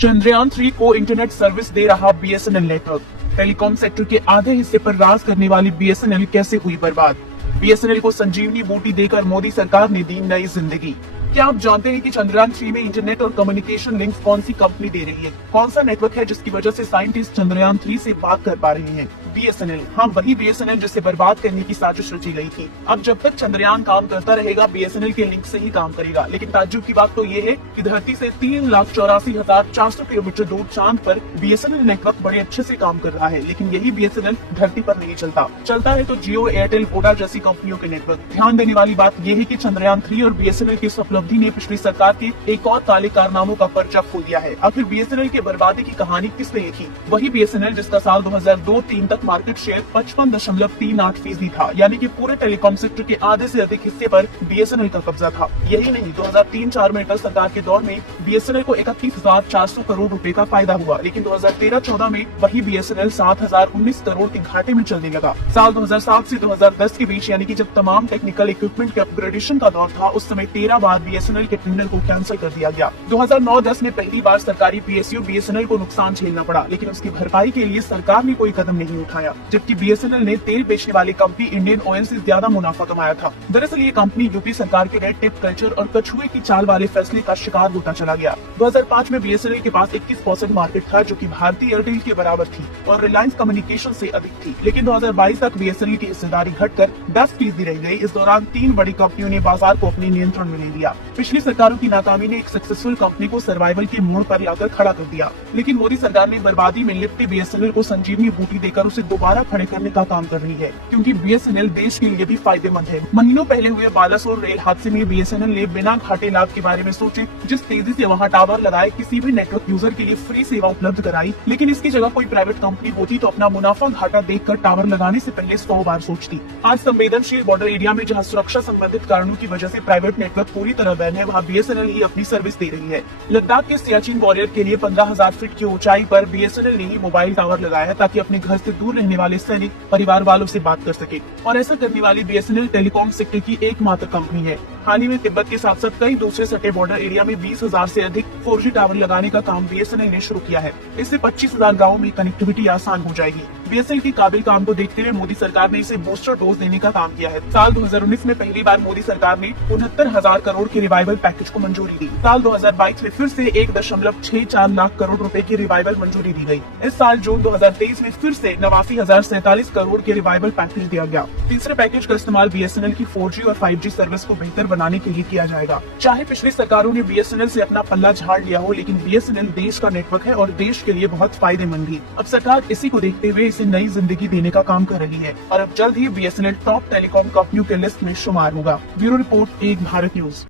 चंद्रयान-3 को internet service दे रहा BSNL network. Telecom sector के आधे हिस्से पर राज करने वाली बीएसएनएल कैसे हुई बर्बाद। बीएसएनएल को संजीवनी बूटी देकर मोदी सरकार ने दी नई जिंदगी। क्या आप जानते हैं कि चंद्रयान-3 में इंटरनेट और कम्युनिकेशन लिंक्स कौन सी कंपनी दे रही है? कौन सा नेटवर्क है जिसकी वजह से साइंटिस्ट चंद्रयान-3 से बात कर पा रहे हैं? बीएसएनएल। हाँ, वही बीएसएनएल जिसे बर्बाद करने की साजिश रची गई थी। अब जब तक चंद्रयान काम करता रहेगा, बीएसएनएल के लिंक से ही काम करेगा। लेकिन ताज्जुब की बात तो ये है कि धरती से 3,84,400 किलोमीटर दूर चांद पर बीएसएनएल नेटवर्क बड़े अच्छे से काम कर रहा है। लेकिन यही बीएसएनएल धरती पर नहीं चलता है तो जियो, एयरटेल, वोडा जैसी कंपनियों के नेटवर्क। ध्यान देने वाली बात यह है कि चंद्रयान-3 और बीएसएनएल की इस उपलब्धि ने पिछली सरकार के एक और काले कारनामों का पर्चा खोल दिया है। आखिर बीएसएनएल के बर्बादी की कहानी किसने लिखी? वही बीएसएनएल जिसका साल 2002-3 तक मार्केट शेयर 55.38% था, यानी कि पूरे टेलीकॉम सेक्टर के आधे से अधिक हिस्से पर बीएसएनएल का कब्जा था। यही नहीं, 2003-4 में अटल सरकार के दौर में बीएसएनएल को 31,400 करोड़ रुपए का फायदा हुआ। लेकिन 2013-14 में वही बीएसएनएल 7,019 करोड़ के घाटे में चलने लगा। साल 2007 से 2010 के बीच, यानी कि जब तमाम टेक्निकल इक्विपमेंट के अपग्रेडेशन का दौर था, उस समय 13 बार बीएसएनएल के टेंडर को कैंसिल कर दिया गया। 2009-10 में पहली बार सरकारी पीएसयू बीएसएनएल को नुकसान झेलना पड़ा, लेकिन उसकी भरपाई के लिए सरकार ने कोई कदम नहीं उठाया। जबकि बीएसएनएल ने तेल बेचने वाली कंपनी इंडियन ऑयल से ज्यादा मुनाफा कमाया था। दरअसल ये कंपनी यूपी सरकार के रेड टेप कल्चर और कछुए की चाल वाले फैसले का शिकार होता चला गया। 2005 में बीएसएनएल के पास 21% मार्केट था, जो कि भारतीय एयरटेल के बराबर थी और रिलायंस कम्युनिकेशन से अधिक थी। लेकिन 2022 तक बीएसएनएल की हिस्सेदारी घटकर 10% रह गई। इस दौरान 3 बड़ी कंपनियों ने बाजार को अपने नियंत्रण में ले लिया। पिछली सरकारों की नाकामी ने एक सक्सेसफुल कंपनी को सर्वाइवल के मोड़ पर लाकर खड़ा कर दिया। लेकिन मोदी सरकार ने बर्बादी में लिपटे बीएसएनएल को संजीवनी बूटी देकर उसे दोबारा खड़े करने का काम कर रही है, क्योंकि बीएसएनएल देश के लिए भी फायदेमंद है। महीनों पहले हुए बालासोर रेल हादसे में बीएसएनएल ने बिना घाटे लाभ के बारे में सोचे जिस तेजी से वहां टावर लगाए, किसी भी नेटवर्क यूजर के लिए फ्री सेवा उपलब्ध कराई। लेकिन इसकी जगह कोई प्राइवेट कंपनी होती तो अपना मुनाफा घाटा देखकर टावर लगाने से पहले 100 बार सोचती। आज संवेदनशील बॉर्डर एरिया में जहाँ सुरक्षा संबंधित कारणों की वजह से प्राइवेट नेटवर्क पूरी तरह बैन है, वहाँ बीएसएनएल ही अपनी सर्विस दे रही है। लद्दाख के सियाचिन वॉरियर के लिए 15,000 फीट की ऊंचाई पर बीएसएनएल ने ही मोबाइल टावर लगाया है, ताकि अपने घर से दूर रहने वाले सैनिक परिवार वालों से बात कर सके। और ऐसा करने वाली बीएसएनएल टेलीकॉम सेक्टर की एकमात्र कंपनी है। हाल ही में तिब्बत के साथ साथ कई दूसरे सटे बॉर्डर एरिया में 20,000 से अधिक 4G टावर लगाने का काम बीएसएनएल ने शुरू किया है। इससे 25,000 गाँव में कनेक्टिविटी आसान हो जाएगी। बीएसएनएल की काबिल काम को देखते हुए मोदी सरकार ने इसे बूस्टर डोज देने का काम किया है। साल 2019 में पहली बार मोदी सरकार ने 69,000 करोड़ के रिवाइवल पैकेज को मंजूरी दी। साल 2022 में फिर से 1.64 लाख करोड़ रुपए की रिवाइवल मंजूरी दी गई। इस साल जून 2023 में फिर से 89,047 करोड़ के रिवाइवल पैकेज दिया गया। तीसरे पैकेज का इस्तेमाल बीएसएनएल की 4G और 5G सर्विस को बेहतर बनाने के लिए किया जाएगा। चाहे पिछली सरकारों ने बीएसएनएल से अपना पल्ला झाड़ लिया हो, लेकिन बीएसएनएल देश का नेटवर्क है और देश के लिए बहुत फायदेमंद भी। अब सरकार इसी को देखते हुए इसे नई जिंदगी देने का काम कर रही है और अब जल्द ही बीएसएनएल टॉप टेलीकॉम कंपनियों के लिस्ट में शुमार होगा। ब्यूरो रिपोर्ट, एक भारत न्यूज।